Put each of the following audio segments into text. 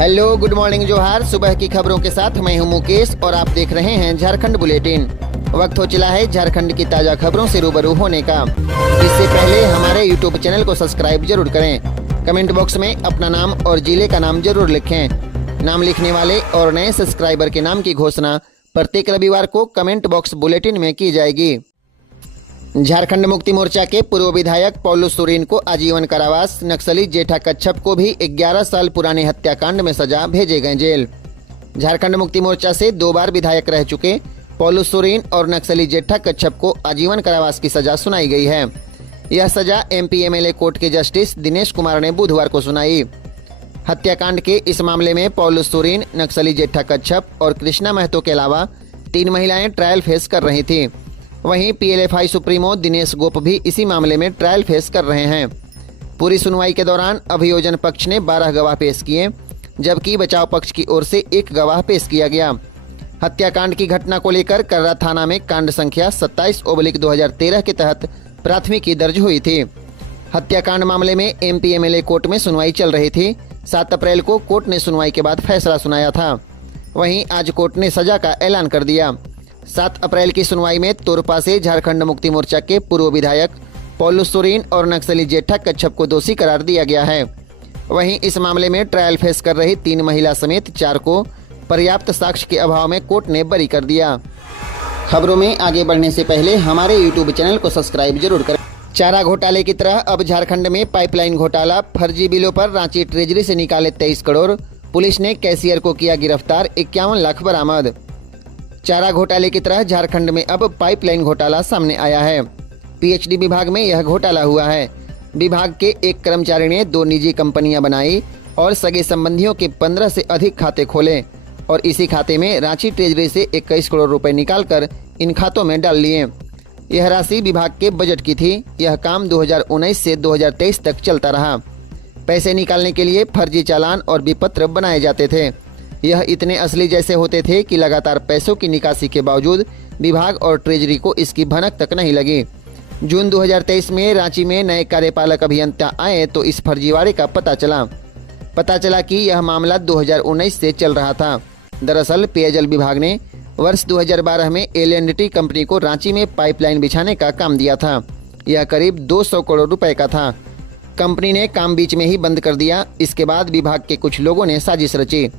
Hello, good morning, जोहार। सुबह की खबरों के साथ मैं हूं मुकेश और आप देख रहे हैं झारखंड बुलेटिन। वक्त हो चला है झारखंड की ताज़ा खबरों से रूबरू होने का। इससे पहले हमारे यूट्यूब चैनल को सब्सक्राइब जरूर करें। कमेंट बॉक्स में अपना नाम और जिले का नाम जरूर लिखें। नाम लिखने वाले और नए सब्सक्राइबर के नाम की घोषणा प्रत्येक रविवार को कमेंट बॉक्स बुलेटिन में की जाएगी। झारखंड मुक्ति मोर्चा के पूर्व विधायक पौलुस सोरेन को आजीवन कारावास, नक्सली जेठा कच्छप को भी 11 साल पुराने हत्याकांड में सजा, भेजे गए जेल। झारखंड मुक्ति मोर्चा से 2 बार विधायक रह चुके पौलुस सोरेन और नक्सली जेठा कच्छप को आजीवन कारावास की सजा सुनाई गई है। यह सजा एमपी एमएलए कोर्ट के जस्टिस दिनेश कुमार ने बुधवार को सुनाई। हत्याकांड के इस मामले में पौलुस सोरेन, नक्सली जेठा कच्छप और कृष्णा महतो के अलावा 3 महिलाएं ट्रायल फेस कर रही थी। वहीं पीएलएफआई सुप्रीमो दिनेश गोप भी इसी मामले में ट्रायल फेस कर रहे हैं। पूरी सुनवाई के दौरान अभियोजन पक्ष ने 12 गवाह पेश किए, जबकि बचाव पक्ष की ओर से 1 गवाह पेश किया गया। हत्याकांड की घटना को लेकर कर्रा थाना में कांड संख्या 27/2013 के तहत प्राथमिकी दर्ज हुई थी। हत्याकांड मामले में एमपी एमएलए कोर्ट में सुनवाई चल रही थी। 7 अप्रैल को कोर्ट ने सुनवाई के बाद फैसला सुनाया था। वहीं आज कोर्ट ने सजा का ऐलान कर दिया। 7 अप्रैल की सुनवाई में तोरपा से झारखंड मुक्ति मोर्चा के पूर्व विधायक पौलुस सोरेन और नक्सली जेठा कच्छप को दोषी करार दिया गया है। वहीं इस मामले में ट्रायल फेस कर रही 3 महिला समेत 4 को पर्याप्त साक्ष्य के अभाव में कोर्ट ने बरी कर दिया। खबरों में आगे बढ़ने से पहले हमारे यूट्यूब चैनल को सब्सक्राइब जरूर करें। चारा घोटाले की तरह अब झारखंड में पाइपलाइन घोटाला, फर्जी बिलों पर रांची ट्रेजरी से निकाले 23 करोड़। पुलिस ने कैशियर को किया गिरफ्तार, 51 लाख बरामद। चारा घोटाले की तरह झारखंड में अब पाइपलाइन घोटाला सामने आया है। पीएचडी विभाग में यह घोटाला हुआ है। विभाग के एक कर्मचारी ने 2 निजी कंपनियां बनाई और सगे संबंधियों के 15 से अधिक खाते खोले और इसी खाते में रांची ट्रेजरी से 21 करोड़ रुपए निकालकर इन खातों में डाल लिए। यह राशि विभाग के बजट की थी। यह काम 2019 से 2023 तक चलता रहा। पैसे निकालने के लिए फर्जी चालान और विपत्र बनाए जाते थे। यह इतने असली जैसे होते थे कि लगातार पैसों की निकासी के बावजूद विभाग और ट्रेजरी को इसकी भनक तक नहीं लगी। जून 2023 में रांची में नए कार्यपालक अभियंता आए तो इस फर्जीवाड़े का पता चला कि यह मामला 2019 से चल रहा था। दरअसल पेयजल विभाग ने वर्ष 2012 में एल&टी कंपनी को रांची में पाइपलाइन बिछाने का काम दिया था। यह करीब 200 करोड़ रुपए का था। कंपनी ने काम बीच में ही बंद कर दिया। इसके बाद विभाग के कुछ लोगों ने साजिश रची।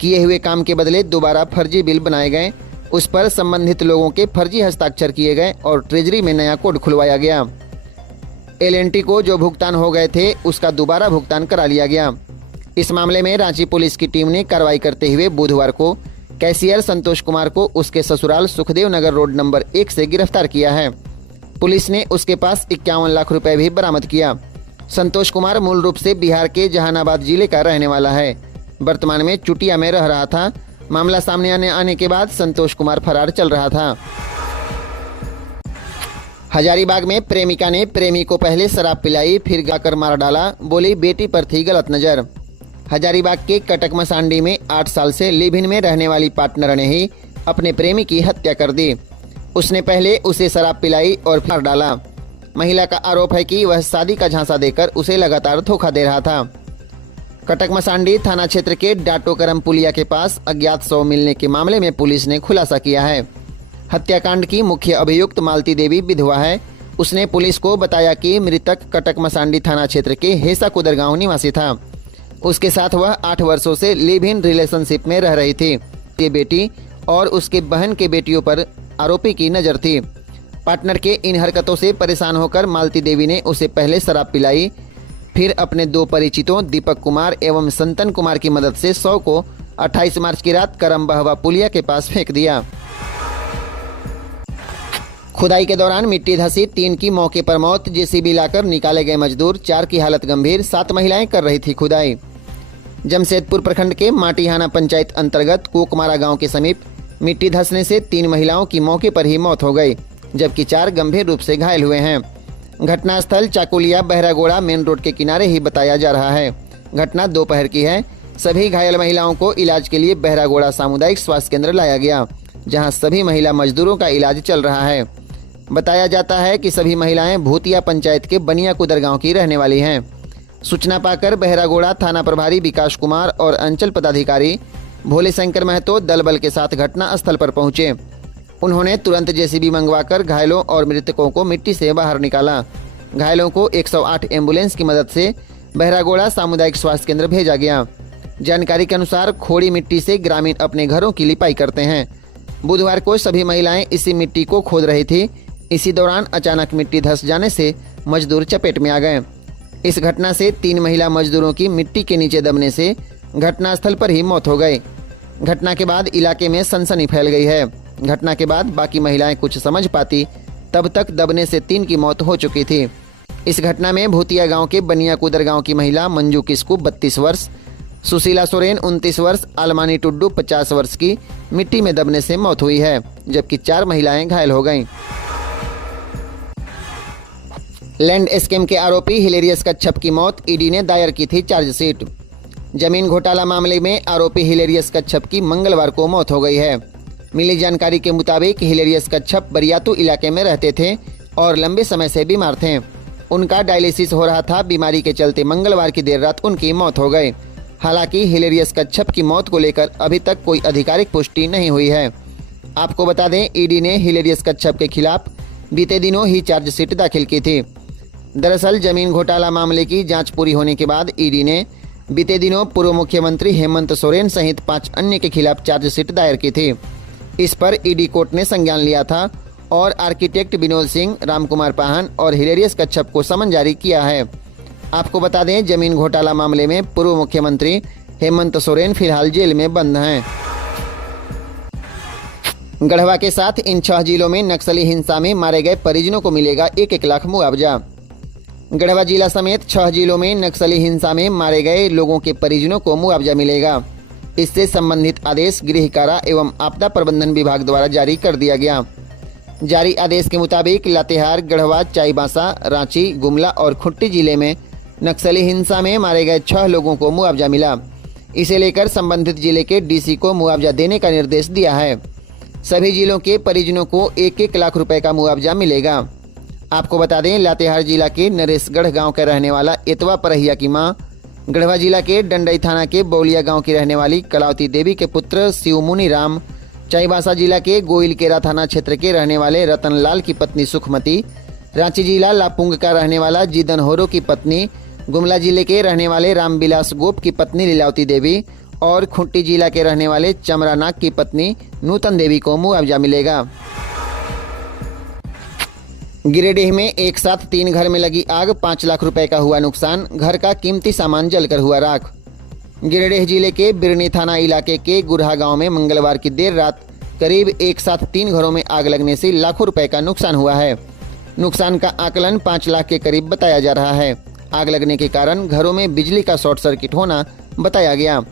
किए हुए काम के बदले दोबारा फर्जी बिल बनाए गए, उस पर संबंधित लोगों के फर्जी हस्ताक्षर किए गए और ट्रेजरी में नया कोड खुलवाया गया। एल&टी को जो भुगतान हो गए थे उसका दोबारा भुगतान करा लिया गया। इस मामले में रांची पुलिस की टीम ने कार्रवाई करते हुए बुधवार को कैशियर संतोष कुमार को उसके ससुराल सुखदेव नगर रोड नंबर 1 से गिरफ्तार किया है। पुलिस ने उसके पास 51 लाख रुपए भी बरामद किया। संतोष कुमार मूल रूप से बिहार के जहानाबाद जिले का रहने वाला है। वर्तमान में चुटिया में रह रहा था। मामला सामने आने के बाद संतोष कुमार फरार चल रहा था। हजारीबाग में प्रेमिका ने प्रेमी को पहले शराब पिलाई, फिर गाकर मार डाला। बोली बेटी पर थी गलत नजर। हजारीबाग के कटक मसांडी में 8 साल से लिव इन में रहने वाली पार्टनर ने ही अपने प्रेमी की हत्या कर दी। उसने पहले उसे शराब पिलाई और फिर मार डाला। महिला का आरोप है कि वह शादी का झांसा देकर उसे लगातार धोखा दे रहा था। कटक मसांडी थाना क्षेत्र के डाटोकरम पुलिया के पास अज्ञात शव मिलने के मामले में पुलिस ने खुलासा किया है। हत्याकांड की मुख्य अभियुक्त मालती देवी विधवा है। उसने पुलिस को बताया कि मृतक कटक मसांडी थाना क्षेत्र के हेसा कुदर गांव निवासी था। उसके साथ वह 8 वर्षों से लिव इन रिलेशनशिप में रह रही थी। ये बेटी और उसके बहन के बेटियों पर आरोपी की नजर थी। पार्टनर के इन हरकतों से परेशान होकर मालती देवी ने उसे पहले शराब पिलाई, फिर अपने 2 परिचितों दीपक कुमार एवं संतन कुमार की मदद से शव को 28 मार्च की रात करम बहवा पुलिया के पास फेंक दिया। खुदाई के दौरान मिट्टी धंसी, 3 की मौके पर मौत। जेसीबी लाकर निकाले गए मजदूर, 4 की हालत गंभीर। 7 महिलाएं कर रही थी खुदाई। जमशेदपुर प्रखंड के माटीहाना पंचायत अंतर्गत कोकमारा गांव के समीप मिट्टी धंसने से 3 महिलाओं की मौके पर ही मौत हो गई, जबकि 4 गंभीर रूप से घायल हुए हैं। घटनास्थल चाकुलिया बहरागोड़ा मेन रोड के किनारे ही बताया जा रहा है। घटना दोपहर की है। सभी घायल महिलाओं को इलाज के लिए बहरागोड़ा सामुदायिक स्वास्थ्य केंद्र लाया गया, जहां सभी महिला मजदूरों का इलाज चल रहा है। बताया जाता है कि सभी महिलाएं भूतिया पंचायत के बनिया कुदर गांव की रहने वाली हैं। सूचना पाकर बहरागोड़ा थाना प्रभारी विकास कुमार और अंचल पदाधिकारी भोले शंकर महतो दल बल के साथ घटना स्थल पर पहुंचे। उन्होंने तुरंत जेसीबी मंगवाकर घायलों और मृतकों को मिट्टी से बाहर निकाला। घायलों को 108 एम्बुलेंस की मदद से बहरागोड़ा सामुदायिक स्वास्थ्य केंद्र भेजा गया। जानकारी के अनुसार खोड़ी मिट्टी से ग्रामीण अपने घरों की लिपाई करते हैं। बुधवार को सभी महिलाएं इसी मिट्टी को खोद रही थी। इसी दौरान अचानक मिट्टी धंस जाने से मजदूर चपेट में आ गए। इस घटना से 3 महिला मजदूरों की मिट्टी के नीचे दबने से घटनास्थल पर ही मौत हो गई। घटना के बाद इलाके में सनसनी फैल गई है। घटना के बाद बाकी महिलाएं कुछ समझ पाती तब तक दबने से 3 की मौत हो चुकी थी। इस घटना में भूतिया गांव के बनिया कुदर गांव की महिला मंजू किस्कू 32 वर्ष, सुशीला सोरेन 29 वर्ष, आलमानी टुड्डू 50 वर्ष की मिट्टी में दबने से मौत हुई है, जबकि 4 महिलाएं घायल हो गईं। लैंड स्कैम के आरोपी हिलेरियस कच्छप की मौत, ईडी ने दायर की थी चार्जशीट। जमीन घोटाला मामले में आरोपी हिलेरियस कच्छप की मंगलवार को मौत हो गई है। मिली जानकारी के मुताबिक हिलेरियस कच्छप बरियातू इलाके में रहते थे और लंबे समय से बीमार थे। उनका डायलिसिस हो रहा था। बीमारी के चलते मंगलवार की देर रात उनकी मौत हो गई। हालांकि हिलेरियस कच्छप की मौत को लेकर अभी तक कोई आधिकारिक पुष्टि नहीं हुई है। आपको बता दें, ईडी ने हिलेरियस कच्छप के खिलाफ बीते दिनों ही चार्जशीट दाखिल की थी। दरअसल जमीन घोटाला मामले की जांच पूरी होने के बाद ईडी ने बीते दिनों पूर्व मुख्यमंत्री हेमंत सोरेन सहित 5 अन्य के खिलाफ चार्जशीट दायर की थी। इस पर ईडी कोर्ट ने संज्ञान लिया था और आर्किटेक्ट विनोद सिंह, रामकुमार पाहन और हिलेरियस कच्छप को समन जारी किया है। आपको बता दें, जमीन घोटाला मामले में पूर्व मुख्यमंत्री हेमंत सोरेन फिलहाल जेल में बंद हैं। गढ़वा के साथ इन 6 जिलों में नक्सली हिंसा में मारे गए परिजनों को मिलेगा 1-1 लाख मुआवजा। गढ़वा जिला समेत 6 जिलों में नक्सली हिंसा में मारे गए लोगों के परिजनों को मुआवजा मिलेगा। इससे संबंधित आदेश गृह कारा एवं आपदा प्रबंधन विभाग द्वारा जारी कर दिया गया। जारी आदेश के मुताबिक लातेहार, गढ़वा, चाईबासा, रांची, गुमला और खुट्टी जिले में नक्सली हिंसा में मारे गए 6 लोगों को मुआवजा मिला। इसे लेकर संबंधित जिले के डीसी को मुआवजा देने का निर्देश दिया है। सभी जिलों के परिजनों को 1-1 लाख रुपए का मुआवजा मिलेगा। आपको बता दें, लातेहार जिला के नरेशगढ़ गांव का रहने वाला एतवा परहिया की मां, गढ़वा जिला के डंडई थाना के बौलिया गांव की रहने वाली कलावती देवी के पुत्र शिवमुनि राम, चाईबासा जिला के गोइलकेरा थाना क्षेत्र के रहने वाले रतनलाल की पत्नी सुखमती, रांची जिला लापुंग का रहने वाला जीदन होरो की पत्नी, गुमला जिले के रहने वाले रामविलास गोप की पत्नी लीलावती देवी और खुंटी जिला के रहने वाले चमरा नाग की पत्नी नूतन देवी को मुआवजा मिलेगा। गिरिडीह में एक साथ 3 घर में लगी आग, 5 लाख रुपए का हुआ नुकसान, घर का कीमती सामान जलकर हुआ राख। गिरिडीह जिले के बिरनी थाना इलाके के गुरहा गांव में मंगलवार की देर रात करीब एक साथ 3 घरों में आग लगने से लाखों रुपए का नुकसान हुआ है। नुकसान का आकलन 5 लाख के करीब बताया जा रहा है। आग लगने के कारण घरों में बिजली का शॉर्ट सर्किट होना बताया गया।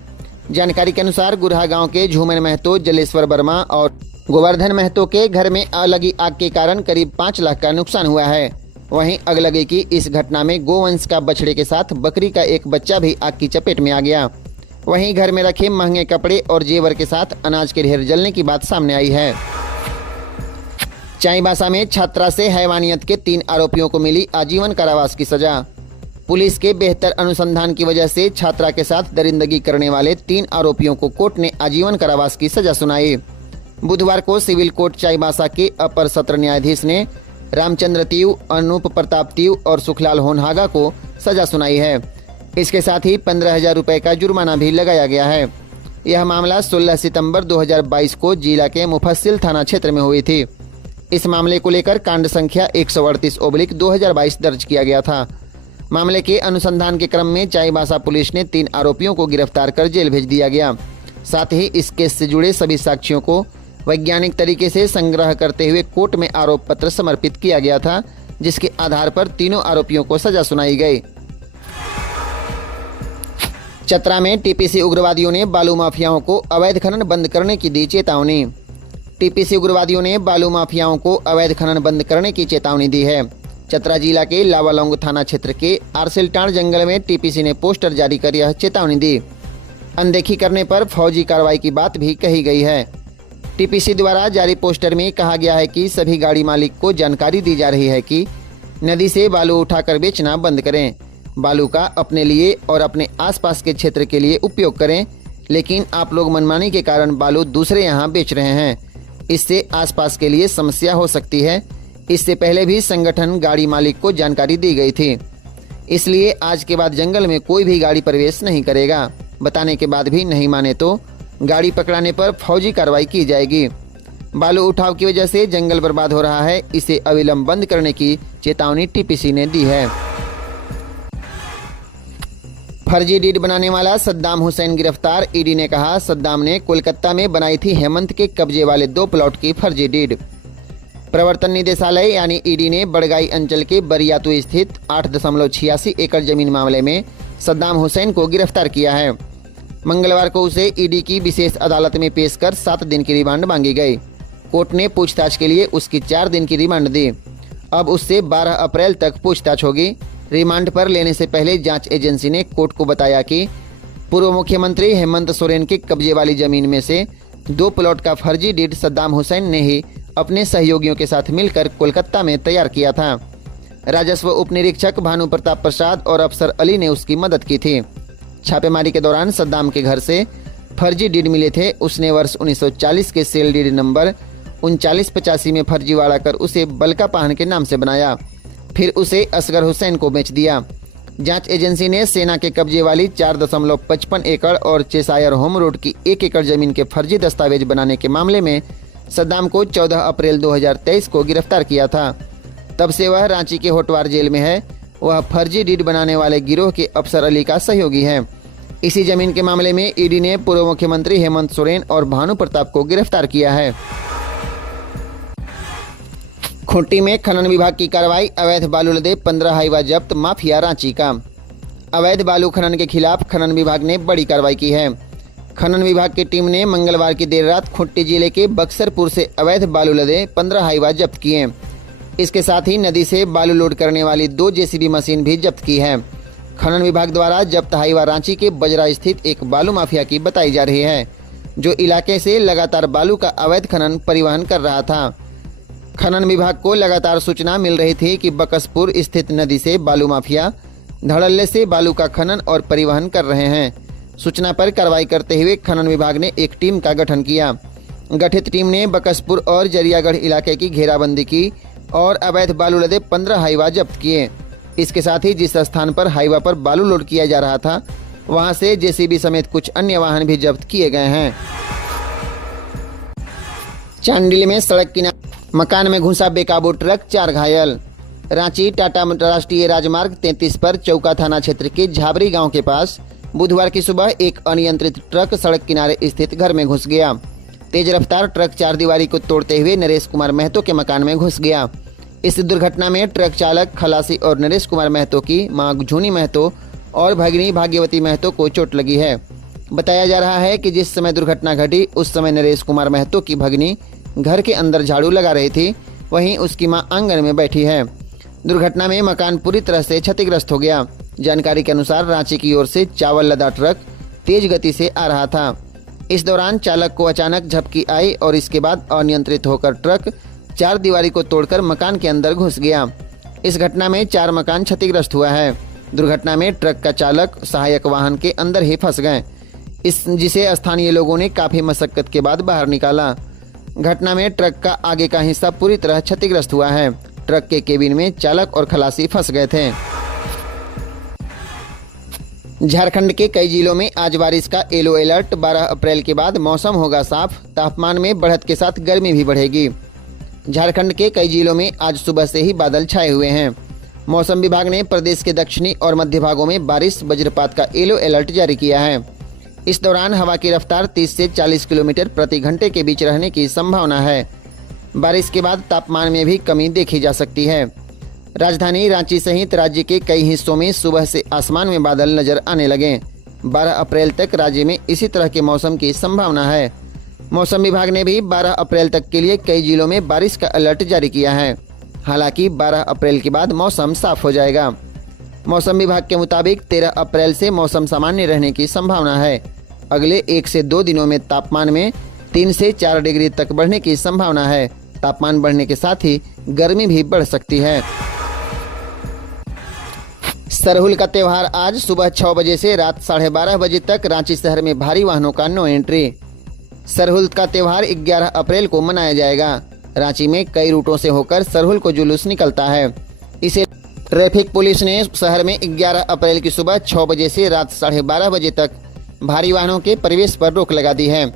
जानकारी के अनुसार गुरहा गांव के झूमन महतो, जलेश्वर वर्मा और गोवर्धन महतो के घर में लगी आग के कारण करीब 5 लाख का नुकसान हुआ है। वहीं अगलगी की इस घटना में गोवंश का बछड़े के साथ बकरी का एक बच्चा भी आग की चपेट में आ गया। वहीं घर में रखे महंगे कपड़े और जेवर के साथ अनाज के ढेर जलने की बात सामने आई है। चाईबासा में छात्रा से हैवानियत के 3 आरोपियों को मिली आजीवन कारावास की सजा। पुलिस के बेहतर अनुसंधान की वजह से छात्रा के साथ दरिंदगी करने वाले 3 आरोपियों को कोर्ट ने आजीवन कारावास की सजा सुनाई। बुधवार को सिविल कोर्ट चाईबासा के अपर सत्र न्यायाधीश ने रामचंद्र तीव, अनूप प्रताप तीव और सुखलाल होनहागा को सजा सुनाई है। इसके साथ ही 15,000 रुपए का जुर्माना भी लगाया गया है। यह मामला 16 सितंबर 2022 को जिला के मुफस्सिल थाना क्षेत्र में हुई थी। इस मामले को लेकर कांड संख्या 138/2022 दर्ज किया गया था। मामले के अनुसंधान के क्रम में चाईबासा पुलिस ने 3 आरोपियों को गिरफ्तार कर जेल भेज दिया गया। साथ ही इस केस से जुड़े सभी साक्ष्यों को वैज्ञानिक तरीके से संग्रह करते हुए कोर्ट में आरोप पत्र समर्पित किया गया था, जिसके आधार पर तीनों आरोपियों को सजा सुनाई गई। चतरा में टीपीसी उग्रवादियों ने बालू माफियाओं को अवैध खनन बंद करने की दी चेतावनी। टीपीसी उग्रवादियों ने बालू माफियाओं को अवैध खनन बंद करने की चेतावनी दी है। चतरा जिला के लावालौंग थाना क्षेत्र के आरसिलटाण जंगल में टीपीसी ने पोस्टर जारी कर यह चेतावनी दी। अनदेखी करने पर फौजी कार्रवाई की बात भी कही गई है। टीपीसी द्वारा जारी पोस्टर में कहा गया है कि सभी गाड़ी मालिक को जानकारी दी जा रही है कि नदी से बालू उठाकर बेचना बंद करें। बालू का अपने लिए और अपने आसपास के क्षेत्र के लिए उपयोग करें, लेकिन आप लोग मनमानी के कारण बालू दूसरे यहाँ बेच रहे हैं। इससे आसपास के लिए समस्या हो सकती है। इससे पहले भी संगठन गाड़ी मालिक को जानकारी दी गई थी, इसलिए आज के बाद जंगल में कोई भी गाड़ी प्रवेश नहीं करेगा। बताने के बाद भी नहीं माने तो गाड़ी पकड़ाने पर फौजी कार्रवाई की जाएगी। बालू उठाव की वजह से जंगल बर्बाद हो रहा है, इसे अविलंब बंद करने की चेतावनी टीपीसी ने दी है। फर्जी डीड बनाने वाला सद्दाम हुसैन गिरफ्तार। ईडी ने कहा, सद्दाम ने कोलकाता में बनाई थी हेमंत के कब्जे वाले 2 प्लॉट की फर्जी डीड। प्रवर्तन निदेशालय यानी ईडी ने बड़गाई अंचल के बरियातू स्थित 8.86 एकड़ जमीन मामले में सद्दाम हुसैन को गिरफ्तार किया है। मंगलवार को उसे ईडी की विशेष अदालत में पेश कर 7 दिन की रिमांड मांगी गई। कोर्ट ने पूछताछ के लिए उसकी 4 दिन की रिमांड दी। अब उससे 12 अप्रैल तक पूछताछ होगी। रिमांड पर लेने से पहले जांच एजेंसी ने कोर्ट को बताया कि पूर्व मुख्यमंत्री हेमंत सोरेन के कब्जे वाली जमीन में से 2 प्लॉट का फर्जी डीड सद्दाम हुसैन ने ही अपने सहयोगियों के साथ मिलकर कोलकाता में तैयार किया था। राजस्व उप निरीक्षक भानु प्रताप प्रसाद और अफसर अली ने उसकी मदद की थी। छापेमारी के दौरान सद्दाम के घर से फर्जी डीड मिले थे। उसने वर्ष 1940 के सेल डीड नंबर 3985 में फर्जीवाड़ा कर उसे बलका पाहन के नाम से बनाया, फिर उसे असगर हुसैन को बेच दिया। जांच एजेंसी ने सेना के कब्जे वाली 4.55 एकड़ और चेसायर होम रोड की 1 एकड़ जमीन के फर्जी दस्तावेज बनाने के मामले में सद्दाम को 14 अप्रैल 2023 को गिरफ्तार किया था। तब से वह रांची के होटवार जेल में है। वह फर्जी डीड बनाने वाले गिरोह के अफसर अली का सहयोगी है। इसी जमीन के मामले में ईडी ने पूर्व मुख्यमंत्री हेमंत सोरेन और भानु प्रताप को गिरफ्तार किया है। खूंटी में खनन विभाग की कार्रवाई। अवैध बालू लदे 15 हाईवा जब्त। माफिया रांची का। अवैध बालू खनन के खिलाफ खनन विभाग ने बड़ी कार्रवाई की है। खनन विभाग की टीम ने मंगलवार की देर रात खूंटी जिले के बक्सरपुर से अवैध बालू लदे 15 हाईवा जब्त किए। इसके साथ ही नदी से बालू लोड करने वाली 2 जेसीबी मशीन भी जब्त की है। खनन विभाग द्वारा जब्त हाईवा रांची के बजरा स्थित एक बालू माफिया की बताई जा रही है, जो इलाके से लगातार बालू का अवैध खनन परिवहन कर रहा था। खनन विभाग को लगातार सूचना मिल रही थी कि बकसपुर स्थित नदी से बालू माफिया धड़ल्ले से बालू का खनन और परिवहन कर रहे हैं। सूचना पर कार्रवाई करते हुए खनन विभाग ने एक टीम का गठन किया। गठित टीम ने बकसपुर और जरियागढ़ इलाके की घेराबंदी की और अवैध बालू लदे 15 हाईवा जब्त किए। इसके साथ ही जिस स्थान पर हाईवा पर बालू लोड किया जा रहा था, वहां से जेसीबी समेत कुछ अन्य वाहन भी जब्त किए गए हैं। चांडिल में सड़क किनारे मकान में घुसा बेकाबू ट्रक, 4 घायल। रांची टाटा राष्ट्रीय राजमार्ग 33 पर चौका थाना क्षेत्र के झाबरी गांव के पास बुधवार की सुबह एक अनियंत्रित ट्रक सड़क किनारे स्थित घर में घुस गया। तेज रफ्तार ट्रक 4 दीवारी को तोड़ते हुए नरेश कुमार महतो के मकान में घुस गया। इस दुर्घटना में ट्रक चालक खलासी और नरेश कुमार महतो की मां झूनी महतो और भगिनी भाग्यवती महतो को चोट लगी है। बताया जा रहा है कि जिस समय दुर्घटना घटी उस समय नरेश कुमार महतो की भगिनी घर के अंदर झाड़ू लगा रही थी, वहीं उसकी मां आंगन में बैठी है। दुर्घटना में मकान पूरी तरह से क्षतिग्रस्त हो गया। जानकारी के अनुसार रांची की ओर से चावल लदा ट्रक तेज गति से आ रहा था। इस दौरान चालक को अचानक झपकी आई और इसके बाद अनियंत्रित होकर ट्रक 4 दीवारी को तोड़कर मकान के अंदर घुस गया। इस घटना में 4 मकान क्षतिग्रस्त हुआ है। दुर्घटना में ट्रक का चालक सहायक वाहन के अंदर ही फंस गए, जिसे स्थानीय लोगों ने काफी मशक्कत के बाद बाहर निकाला। घटना में ट्रक का आगे का हिस्सा पूरी तरह क्षतिग्रस्त हुआ है। ट्रक के केबिन में चालक और खलासी फंस गए थे। झारखंड के कई जिलों में आज बारिश का येलो अलर्ट। 12 अप्रैल के बाद मौसम होगा साफ। तापमान में बढ़त के साथ गर्मी भी बढ़ेगी। झारखंड के कई जिलों में आज सुबह से ही बादल छाए हुए हैं। मौसम विभाग ने प्रदेश के दक्षिणी और मध्य भागों में बारिश वज्रपात का येलो अलर्ट जारी किया है। इस दौरान हवा की रफ्तार 30 से 40 किलोमीटर प्रति घंटे के बीच रहने की संभावना है। बारिश के बाद तापमान में भी कमी देखी जा सकती है। राजधानी रांची सहित राज्य के कई हिस्सों में सुबह से आसमान में बादल नजर आने लगे। 12 अप्रैल तक राज्य में इसी तरह के मौसम की संभावना है। मौसम विभाग ने भी 12 अप्रैल तक के लिए कई जिलों में बारिश का अलर्ट जारी किया है। हालांकि 12 अप्रैल के बाद मौसम साफ हो जाएगा। मौसम विभाग के मुताबिक 13 अप्रैल से मौसम सामान्य रहने की संभावना है। अगले 1 से 2 दिनों में तापमान में 3 से 4 डिग्री तक बढ़ने की संभावना है। तापमान बढ़ने के साथ ही गर्मी भी बढ़ सकती है। सरहुल का त्यौहार आज सुबह 6 बजे से रात 12:30 बजे तक रांची शहर में भारी वाहनों का नो एंट्री। सरहुल का त्यौहार 11 अप्रैल को मनाया जाएगा। रांची में कई रूटों से होकर सरहुल को जुलूस निकलता है। इसे ट्रैफिक पुलिस ने शहर में 11 अप्रैल की सुबह 6 बजे से रात 12:30 बजे तक भारी वाहनों के प्रवेश पर रोक लगा दी है।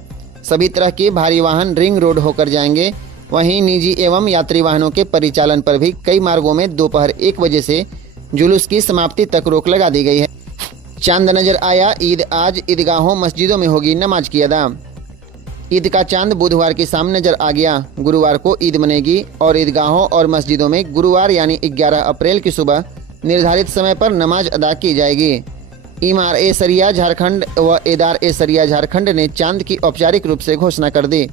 सभी तरह के भारी वाहन रिंग रोड होकर जाएंगे। वहीं निजी एवं यात्री वाहनों के परिचालन पर भी कई मार्गों में दोपहर 1 बजे से जुलूस की समाप्ति तक रोक लगा दी गई है। चांद नजर आया ईद, आज ईदगाहों मस्जिदों में होगी नमाज की अदा। ईद का चांद बुधवार की शाम नजर आ गया। गुरुवार को ईद मनेगी और ईदगाहों और मस्जिदों में गुरुवार यानी 11 अप्रैल की सुबह निर्धारित समय पर नमाज अदा की जाएगी। इमार-ए-शरिया झारखंड व एदार-ए-शरिया झारखंड ने चांद की औपचारिक रूप से घोषणा कर दी।